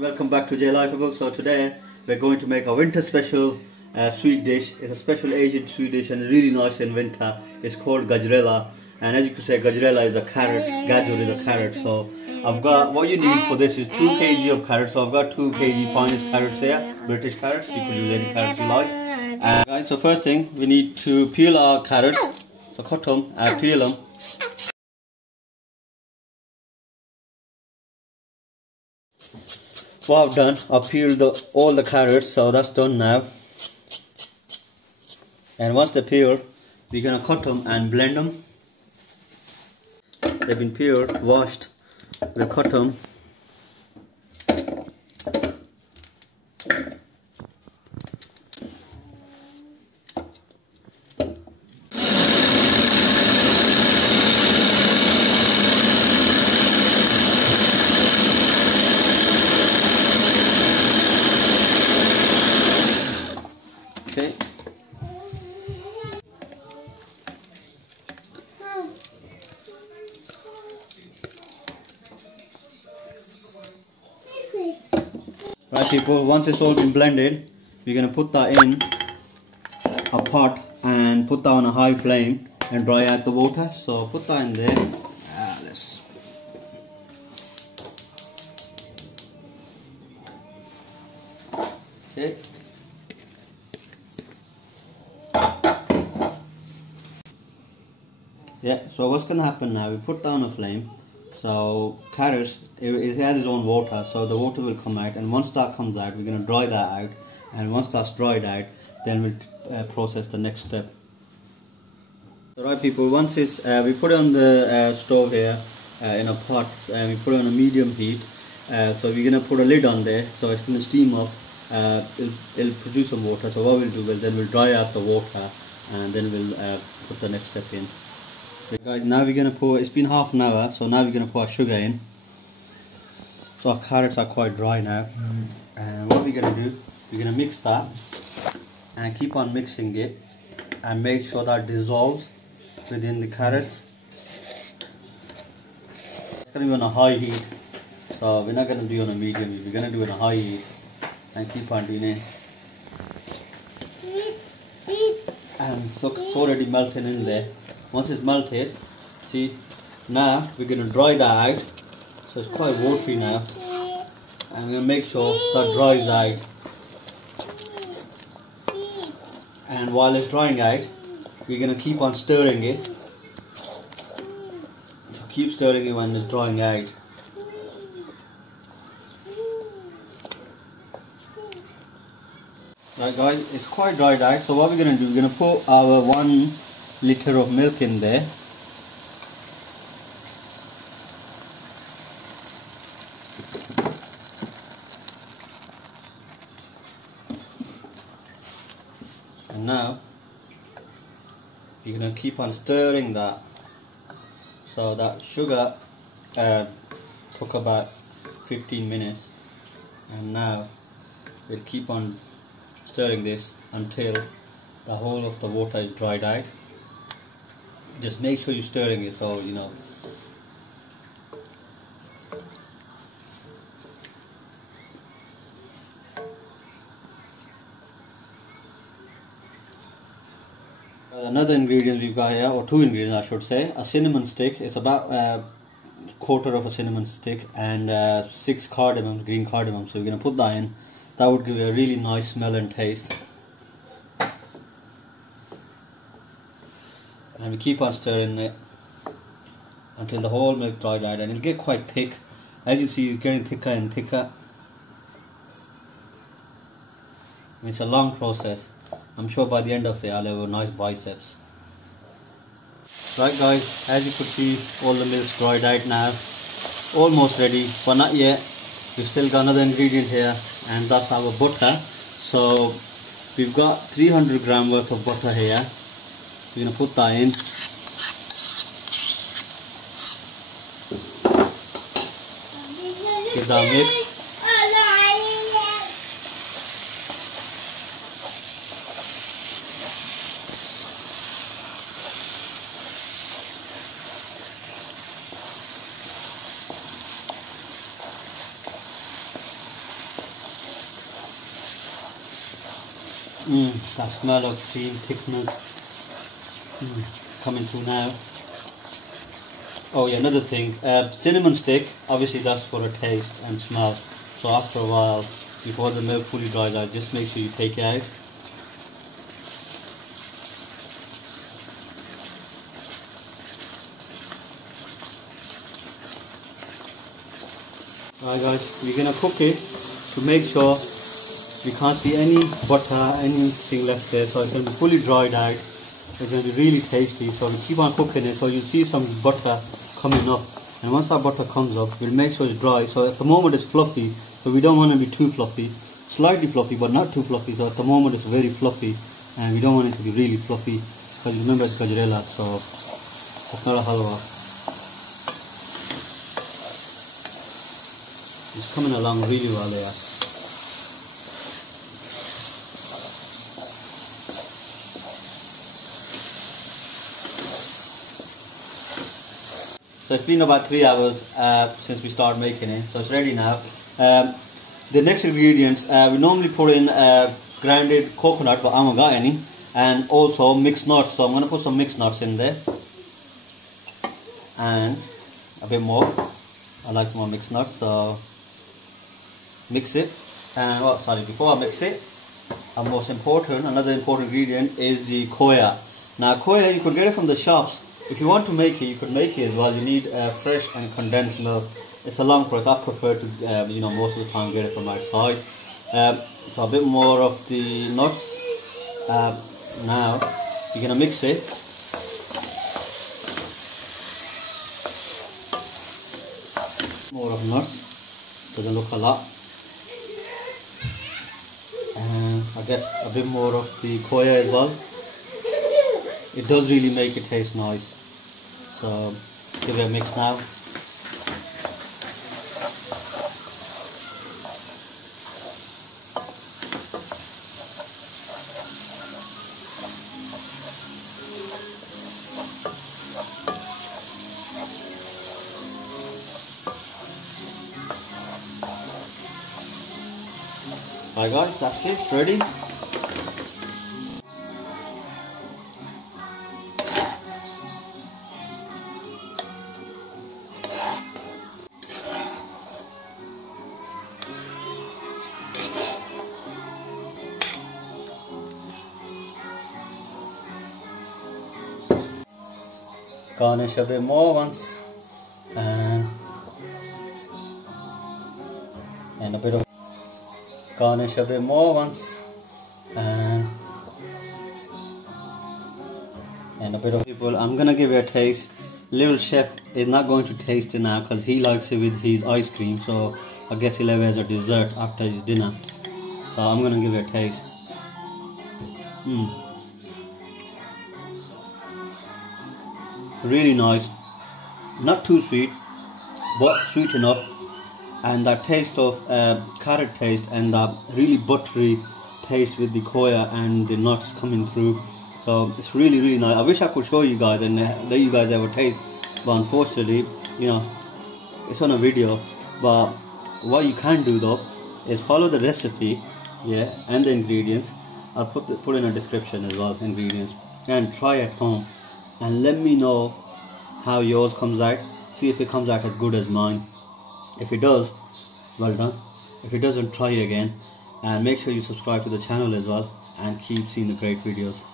Welcome back to Gejerla. So today we're going to make a winter special sweet dish. It's a special Asian sweet dish and really nice in winter. It's called Gajerla, and as you can say, Gajerla is a carrot, Gajar is a carrot. So I've got, what you need for this is 2 kg of carrots. So I've got 2 kg finest carrots here, British carrots. You can use any carrots you like. Guys, so first thing, we need to peel our carrots. So cut them and peel them. What I've done, I've peeled all the carrots, so that's done now. And once they're peeled, we're gonna cut them and blend them. They've been peeled, washed, we'll cut them. Okay. Right people, once it's all been blended, we're going to put that in a pot and put that on a high flame and dry out the water. So put that in there. Okay. Yeah, so what's going to happen now, we put down a flame. So carrots, it has its own water, so the water will come out, and once that comes out, we're going to dry that out, and once that's dried out, then we'll process the next step. Alright people, once it's, we put it on the stove here in a pot, and we put it on a medium heat. So we're going to put a lid on there, so it's going to steam up. It'll produce some water, so what we'll do is then we'll dry out the water, and then we'll put the next step in. Guys, now we're going to put, it's been half an hour, so now we're going to put our sugar in. So our carrots are quite dry now. And what we're going to do, we're going to mix that and keep on mixing it and make sure that it dissolves within the carrots. It's going to be on a high heat, so we're not going to do it on a medium heat, we're going to do it on a high heat and keep on doing it. And look, it's already melting in there. Once it's melted, see, now we're going to dry that out, so it's quite watery now, and we're going to make sure that dries out. And while it's drying out, we're going to keep on stirring it, so keep stirring it when it's drying out. Right guys, it's quite dried out, so what we're going to do, we're going to put our 1 liter of milk in there. And now you're going to keep on stirring that. So that sugar took about 15 minutes, and now we'll keep on stirring this until the whole of the water is dried out. Just make sure you're stirring it, so you know. Another ingredient we've got here, or 2 ingredients I should say, a cinnamon stick. It's about a quarter of a cinnamon stick, and 6 cardamom, green cardamom. So we're going to put that in. That would give it a really nice smell and taste. And we keep on stirring it until the whole milk dried out, and it'll get quite thick. As you see, it's getting thicker and thicker. It's a long process. I'm sure by the end of it I'll have a nice biceps. Right guys, as you could see, all the milk's dried out now. Almost ready, but not yet. We've still got another ingredient here, and that's our butter. So we've got 300 gram worth of butter here. We're going to put that in. Give that a mix. That smell of cream thickness coming through now. Oh yeah, another thing, cinnamon stick, obviously that's for a taste and smell. So after a while, before the milk fully dries out, just make sure you take it out. Alright guys, we're gonna cook it to make sure we can't see any butter, anything left there. So it's gonna be fully dried out. It's gonna be really tasty. So we keep on cooking it. So you'll see some butter coming up. And once that butter comes up, we'll make sure it's dry. So at the moment it's fluffy, so we don't want to be too fluffy. Slightly fluffy, but not too fluffy. So at the moment it's very fluffy, and we don't want it to be really fluffy. Because remember it's Gajerla, so it's not a halwa. It's coming along really well there. So it's been about 3 hours since we started making it, so it's ready now. The next ingredients, we normally put in grounded coconut, but I haven't got any, and also mixed nuts. So I'm going to put some mixed nuts in there, and a bit more. I like more mixed nuts, so mix it. And before I mix it, another important ingredient is the Khoya. Now Khoya, you could get it from the shops. If you want to make it, you could make it as well. You need fresh and condensed milk. It's a long process. I prefer to, most of the time get it from outside. So a bit more of the nuts. Now you're gonna mix it. More of nuts. Doesn't look a lot. And I guess a bit more of the Khoya as well. It does really make it taste nice. So give it a mix now. Alright guys, that's it, it's ready. Garnish a bit more once, and a bit of garnish a bit more once, and a bit of people. I'm gonna give it a taste. Little chef is not going to taste it now because he likes it with his ice cream, so I guess he'll have it as a dessert after his dinner. So I'm gonna give it a taste. Really nice, not too sweet, but sweet enough, and that taste of carrot taste and that really buttery taste with the Khoya and the nuts coming through. So it's really nice. I wish I could show you guys and let you guys have a taste, but unfortunately, it's on a video. But what you can do though is follow the recipe, and the ingredients. I'll put in a description as well, ingredients, and try at home. And let me know how yours comes out. See if it comes out as good as mine. If it does, well done. If it doesn't, try again. And make sure you subscribe to the channel as well, and keep seeing the great videos.